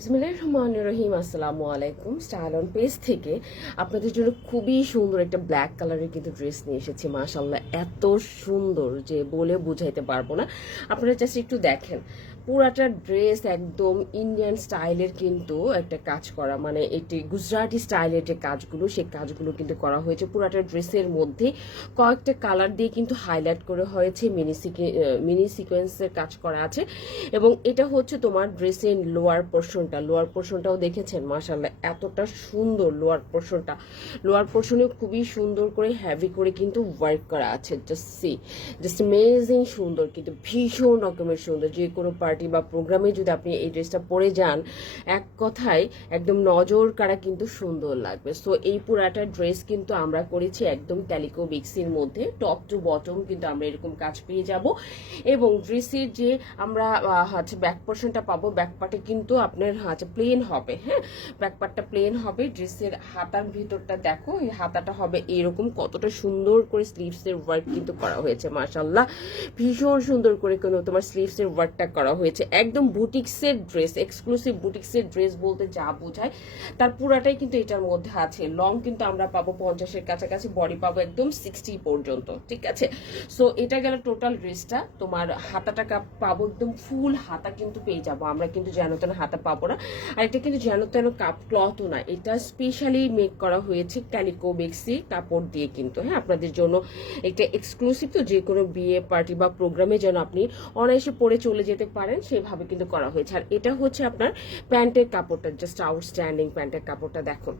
বিসমিল্লাহির রহমানির রহিম, আসসালামু আলাইকুম। স্টাইল অন পেজ থেকে আপনাদের জন্য খুবই সুন্দর একটা ব্ল্যাক কালারের কিন্তু ড্রেস নিয়ে এসেছি মাশাল্লাহ এত সুন্দর যে বলে বুঝাইতে পারব না। আপনারা জাস্ট একটু দেখেন, পুরাটা ড্রেস একদম ইন্ডিয়ান স্টাইলের কিন্তু একটা কাজ করা। মানে এটি গুজরাটি স্টাইলের যে কাজগুলো, সেই কাজগুলো কিন্তু করা হয়েছে। পুরাটা ড্রেসের মধ্যে কয়েকটা কালার দিয়ে কিন্তু হাইলাইট করে হয়েছে মিনি মিনি সিকোয়েন্সের কাজ করা আছে। এবং এটা হচ্ছে তোমার ড্রেসের লোয়ার পোর্শনটা লোয়ার পোর্শনটাও দেখেছেন? মাসাল্লাহ এতটা সুন্দর লোয়ার পোর্শনটা লোয়ার পোর্শনে খুবই সুন্দর করে হ্যাভি করে কিন্তু ওয়ার্ক করা আছে জাস্ট সি জাস্ট অ্যামেজিং সুন্দর, কিন্তু ভীষণ রকমের সুন্দর। যে কোনো পার্টি বা প্রোগ্রামে যদি আপনি এই ড্রেসটা পরে যান, এক কথায় একদম নজর কাড়া কিন্তু সুন্দর লাগবে। সো এই পুরাটা ড্রেস কিন্তু আমরা করেছি একদম ক্যালিকো বিক্সির মধ্যে। টপ টু বটম কিন্তু আমরা এরকম কাজ পেয়ে যাব। এবং ড্রেসের যে আমরা হচ্ছে ব্যাক পোর্শনটা পাবো ব্যাক পার্টে কিন্তু আপনার হচ্ছে প্লেন হবে হ্যাঁ? ব্যাক পার্টটা প্লেন হবে ড্রেসের হাতার ভিতরটা দেখো, এই হাতাটা হবে এরকম কতটা সুন্দর করে স্লিভসের ওয়ার্ক কিন্তু করা হয়েছে মাশাল্লাহ ভীষণ সুন্দর করে কোনো তোমার স্লিভসের ওয়ার্কটা করা হয়েছে। একদম বুটিক্সের ড্রেস এক্সক্লুসিভ বুটিক্সের ড্রেস বলতে যা বোঝায়, তার পুরাটাই কিন্তু এটার মধ্যে আছে। লং কিন্তু আমরা পাবো পঞ্চাশের কাছাকাছি বডি পাবো একদম সিক্সটি পর্যন্ত, ঠিক আছে? সো এটা গেল টোটাল ড্রেসটা তোমার হাতাটা পাবো একদম ফুল হাতা কিন্তু পেয়ে যাব। আমরা কিন্তু যেন তেন হাতা পাবো না আর এটা কিন্তু যেন তেন কাপ ক্লথও না, এটা স্পেশালি মেক করা হয়েছে ক্যালিকো মেক্সি কাপড় দিয়ে কিন্তু। হ্যাঁ আপনাদের জন্য একটা এক্সক্লুসিভ তো যে কোনো বিয়ে পার্টি বা প্রোগ্রামে যেন আপনি অনায়াসে পরে চলে যেতে পারেন, সেভাবে কিন্তু করা হয়েছে। আর এটা হচ্ছে আপনার প্যান্টের কাপড়টা জাস্ট আউটস্ট্যান্ডিং প্যান্টের কাপড়টা, দেখুন।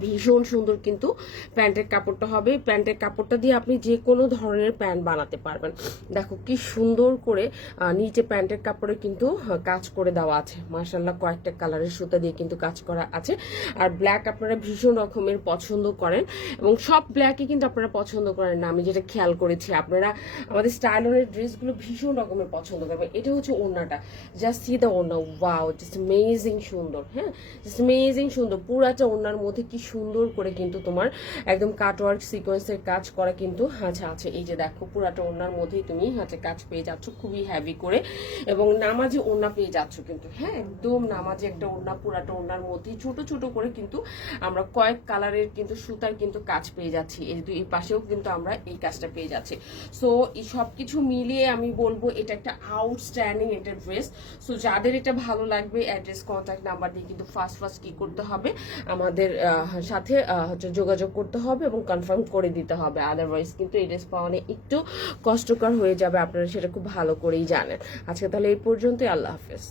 ভীষণ সুন্দর কিন্তু প্যান্টের কাপড়টা হবে। প্যান্টের কাপড়টা দিয়ে আপনি যে কোনো ধরনের প্যান্ট বানাতে পারবেন। দেখো কি সুন্দর করে নিচে প্যান্টের কাপড়ে কিন্তু কাজ করে দেওয়া আছে। মার্শাল্লাহ কয়েকটা কালারের সুতা দিয়ে কিন্তু কাজ করা আছে। আর ব্ল্যাক আপনারা ভীষণ রকমের পছন্দ করেন এবং সব ব্ল্যাকই কিন্তু আপনারা পছন্দ করেন না। আমি যেটা খেয়াল করেছি, আপনারা আমাদের স্টাইলনের ড্রেসগুলো ভীষণ রকমের পছন্দ করবেন। এটা হচ্ছে ওড়নাটা। Just see the orna. Wow just amazing সুন্দর হ্যাঁ? জাস্ট অ্যামেজিং সুন্দর। পুরাটা ওড়নার মধ্যে কি সুন্দর করে কিন্তু তোমার একদম কাটওয়ার্ক সিকোয়েন্সের কাজ করা কিন্তু আচ্ছা আছে। এই যে দেখো, পুরাটা ওড়নার মধ্যেই তুমি হাতে কাজ পেয়ে যাচ্ছ, খুবই হ্যাভি করে। এবং নামাজে ওড়না পেয়ে যাচ্ছ কিন্তু। হ্যাঁ একদম নামাজে একটা ওড়না, পুরাটা ওড়নার মধ্যেই ছোট ছোট করে কিন্তু আমরা কয়েক কালারের কিন্তু সুতার কিন্তু কাজ পেয়ে যাচ্ছি। এই দুই পাশেও কিন্তু আমরা এই কাজটা পেয়ে যাচ্ছি। সো এই সব কিছু মিলিয়ে আমি বলব, এটা একটা আউটস্ট্যান্ডিং একটা ড্রেস সো যাদের এটা ভালো লাগবে অ্যাড্রেস কন্ট্যাক্ট নাম্বার দিয়ে কিন্তু ফার্স্ট ফার্স্ট কি করতে হবে? আমাদের সাথে হচ্ছে যোগাযোগ করতে হবে এবং কনফার্ম করে দিতে হবে। আদারওয়াইজ কিন্তু এই ড্রেস পাওয়া নিয়ে একটু কষ্টকর হয়ে যাবে, আপনারা সেটা খুব ভালো করেই জানেন। আজকে তাহলে এই পর্যন্তই, আল্লাহ হাফেজ।